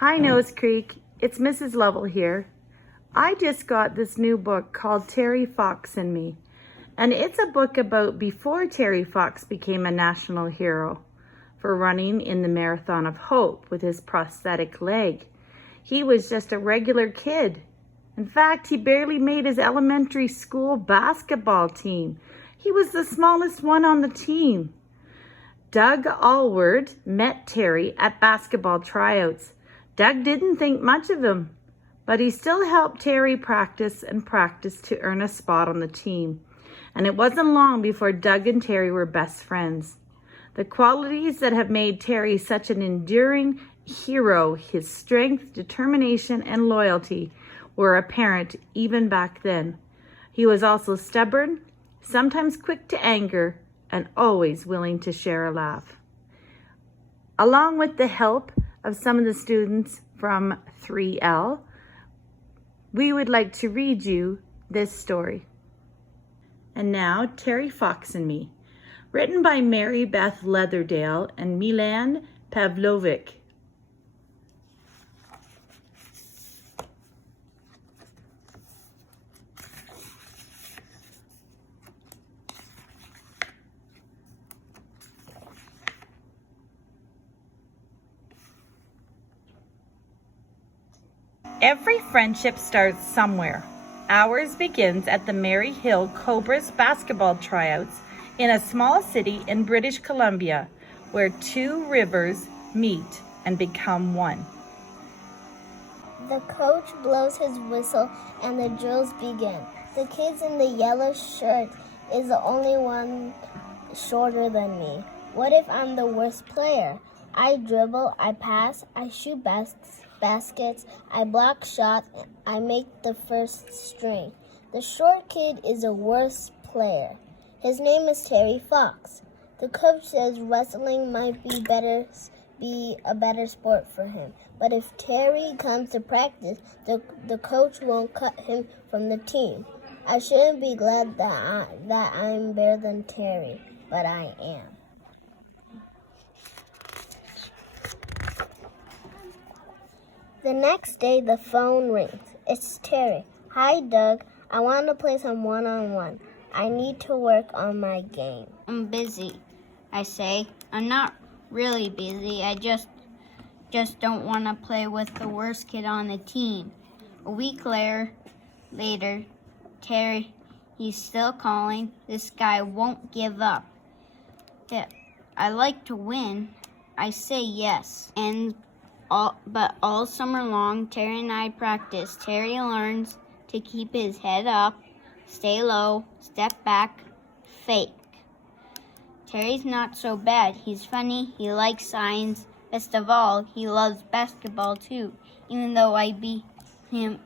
Hi, Nose Creek. It's Mrs. Lovell here. I just got this new book called Terry Fox and Me, and it's a book about before Terry Fox became a national hero for running in the Marathon of Hope with his prosthetic leg. He was just a regular kid. In fact, he barely made his elementary school basketball team. He was the smallest one on the team. Doug Allward met Terry at basketball tryouts. Doug didn't think much of him, but he still helped Terry practice to earn a spot on the team. And it wasn't long before Doug and Terry were best friends. The qualities that have made Terry such an enduring hero, his strength, determination, and loyalty, were apparent even back then. He was also stubborn, sometimes quick to anger, and always willing to share a laugh. Along with the help of some of the students from 3L, we would like to read you this story. And now, Terry Fox and Me, written by Mary Beth Leatherdale and Milan Pavlovic. Every friendship starts somewhere. Ours begins at the Mary Hill Cobras basketball tryouts in a small city in British Columbia, where two rivers meet and become one. The coach blows his whistle and the drills begin. The kid in the yellow shirt is the only one shorter than me. What if I'm the worst player? I dribble, I pass, I shoot baskets, I block shots, I make the first string. The short kid is the worst player. His name is Terry Fox. The coach says wrestling might be a better sport for him. But if Terry comes to practice, the coach won't cut him from the team. I shouldn't be glad that I'm better than Terry, but I am. The next day, the phone rings. It's Terry. Hi, Doug. I want to play some one-on-one. I need to work on my game. I'm busy, I say. I'm not really busy. I just don't want to play with the worst kid on the team. A week later, Terry, he's still calling. This guy won't give up. I like to win. I say yes. But all summer long, Terry and I practice. Terry learns to keep his head up, stay low, step back, fake. Terry's not so bad. He's funny. He likes science. Best of all, he loves basketball too. Even though I beat him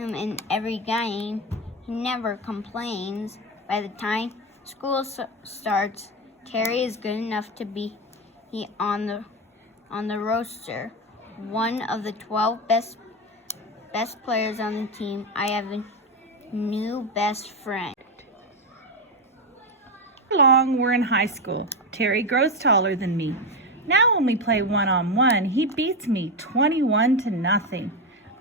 in every game, he never complains. By the time school starts, Terry is good enough to be on the roster. One of the 12 best players on the team. I have a new best friend. Long we're in high school. Terry grows taller than me. Now when we play one-on-one, he beats me 21-0.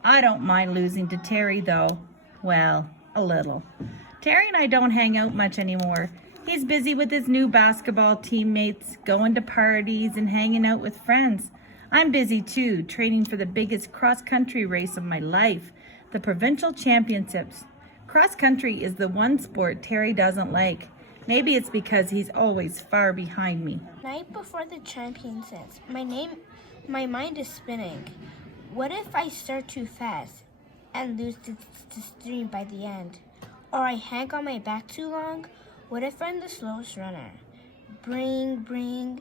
I don't mind losing to Terry though. Well, a little. Terry and I don't hang out much anymore. He's busy with his new basketball teammates, going to parties and hanging out with friends. I'm busy too, training for the biggest cross-country race of my life, the provincial championships. Cross-country is the one sport Terry doesn't like. Maybe it's because he's always far behind me. Night before the championships, my mind is spinning. What if I start too fast and lose the stream by the end? Or I hang on my back too long? What if I'm the slowest runner? Bring.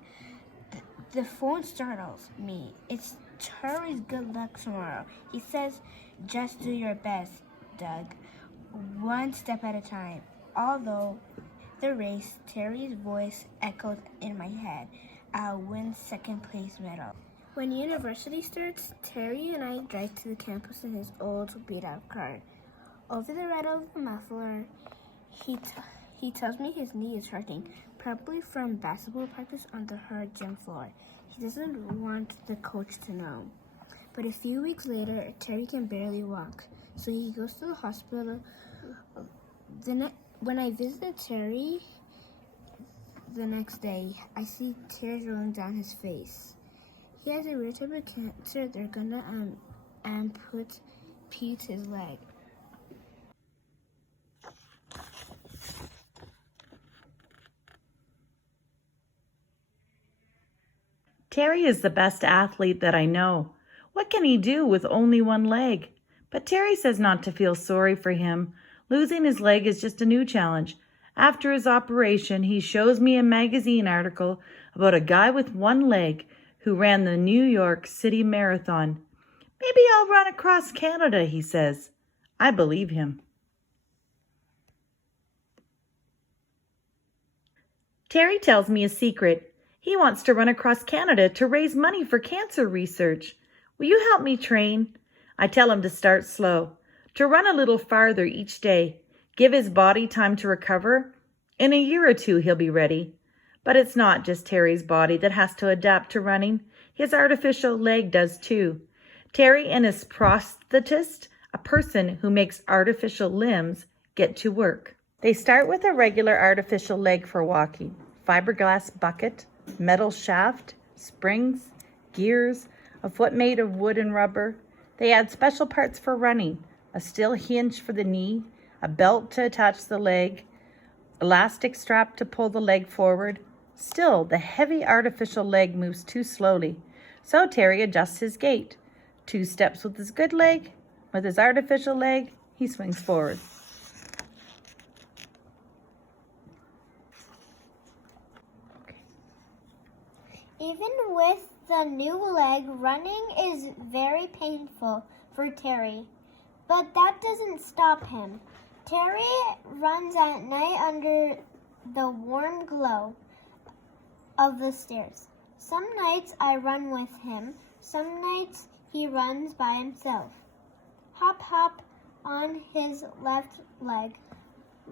The phone startles me. It's Terry's good luck tomorrow. He says, just do your best, Doug. One step at a time. Although the race, Terry's voice echoes in my head. I'll win second place medal. When university starts, Terry and I drive to the campus in his old beat-out car. Over the rattle of the muffler, he tells me his knee is hurting, probably from basketball practice on the hard gym floor. He doesn't want the coach to know. But a few weeks later, Terry can barely walk, so he goes to the hospital. When I visited Terry the next day, I see tears rolling down his face. He has a rare type of cancer. They're gonna amputate his leg. Terry is the best athlete that I know. What can he do with only one leg? But Terry says not to feel sorry for him. Losing his leg is just a new challenge. After his operation, he shows me a magazine article about a guy with one leg who ran the New York City Marathon. Maybe I'll run across Canada, he says. I believe him. Terry tells me a secret. He wants to run across Canada to raise money for cancer research. Will you help me train? I tell him to start slow, to run a little farther each day, give his body time to recover. In a year or two, he'll be ready. But it's not just Terry's body that has to adapt to running. His artificial leg does too. Terry and his prosthetist, a person who makes artificial limbs, get to work. They start with a regular artificial leg for walking, fiberglass bucket, metal shaft, springs, gears, a foot made of wood and rubber. They add special parts for running, a steel hinge for the knee, a belt to attach the leg, elastic strap to pull the leg forward. Still, the heavy artificial leg moves too slowly, so Terry adjusts his gait. 2 steps with his good leg, with his artificial leg, he swings forward. Even with the new leg, running is very painful for Terry. But that doesn't stop him. Terry runs at night under the warm glow of the stairs. Some nights I run with him. Some nights he runs by himself. Hop, hop on his left leg.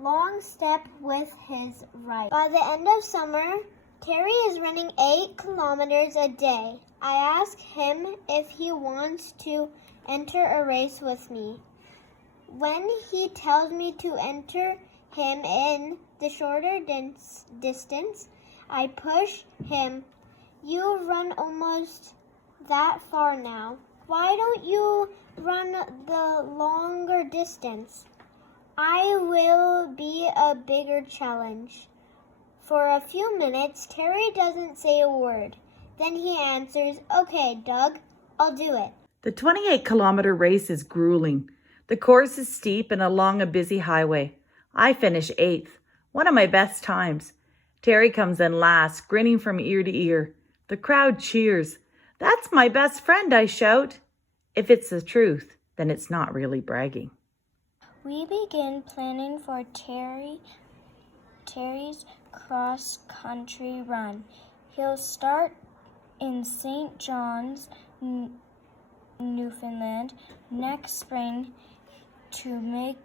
Long step with his right. By the end of summer, Terry is running 8 kilometers a day. I ask him if he wants to enter a race with me. When he tells me to enter him in the shorter distance, I push him. You run almost that far now. Why don't you run the longer distance? I will be a bigger challenge. For a few minutes, Terry doesn't say a word. Then he answers, "Okay, Doug, I'll do it." The 28-kilometer race is grueling. The course is steep and along a busy highway. I finish 8th, one of my best times. Terry comes in last, grinning from ear to ear. The crowd cheers. "That's my best friend," I shout. If it's the truth, then it's not really bragging. We begin planning for Terry's cross-country run. He'll start in St. John's, Newfoundland, next spring to make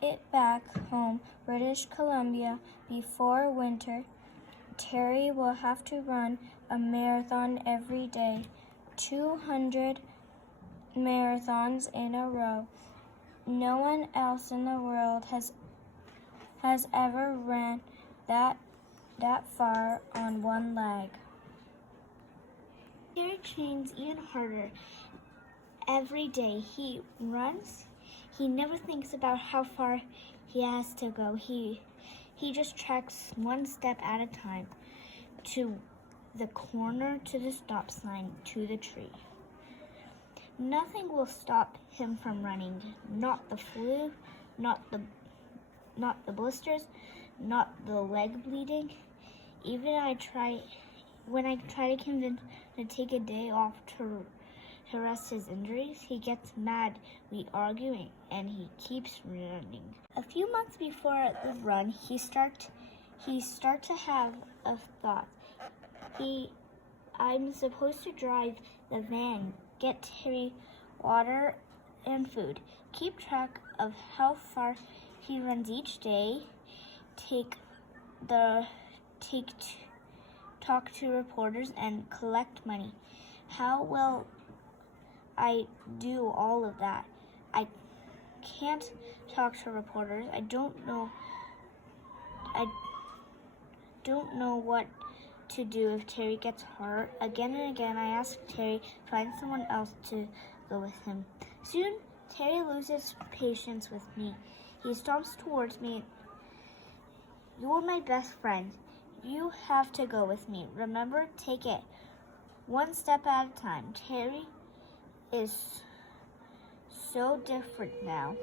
it back home, British Columbia, before winter. Terry will have to run a marathon every day, 200 marathons in a row. No one else in the world has ever ran that far on one leg. Terry trains even harder. Every day he runs, he never thinks about how far he has to go. He just tracks one step at a time, to the corner, to the stop sign, to the tree. Nothing will stop him from running. Not the flu, not the blisters, not the leg bleeding. Even when I try to convince him to take a day off to rest his injuries, he gets mad. We argue and he keeps running. A few months before the run, he start to have a thought. I'm supposed to drive the van, get Terry water and food, keep track of how far he runs each day, talk to reporters and collect money. How will I do all of that. I can't talk to reporters. I don't know what to do if Terry gets hurt. Again and again, I ask Terry to find someone else to go with him. Soon, Terry loses patience with me. He stomps towards me. You're my best friend. You have to go with me. Remember, take it one step at a time. Terry is so different now.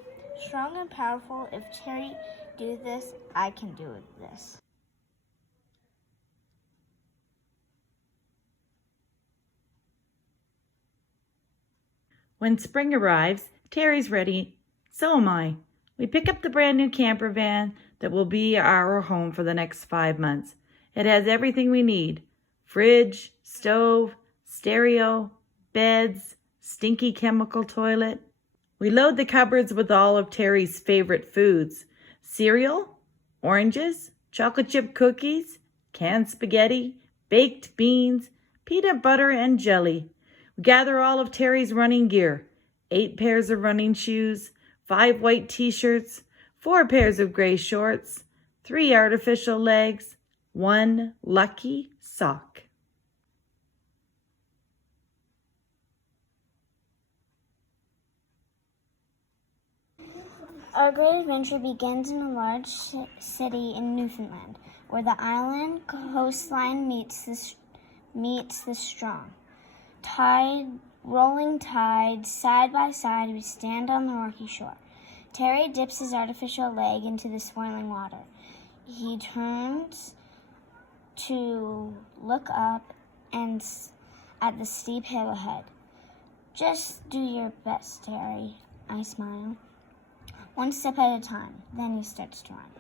Strong and powerful. If Terry do this, I can do this. When spring arrives, Terry's ready. So am I. We pick up the brand new camper van that will be our home for the next 5 months. It has everything we need: fridge, stove, stereo, beds, stinky chemical toilet. We load the cupboards with all of Terry's favorite foods: cereal, oranges, chocolate chip cookies, canned spaghetti, baked beans, peanut butter, and jelly. We gather all of Terry's running gear: 8 pairs of running shoes, 5 white t-shirts, 4 pairs of gray shorts, 3 artificial legs, 1 lucky sock. Our great adventure begins in a large city in Newfoundland, where the island coastline meets the strong rolling tide. Side by side, we stand on the rocky shore. Terry dips his artificial leg into the swirling water. He turns to look up and at the steep hill ahead. Just do your best, Terry, I smile. One step at a time, then he starts to run.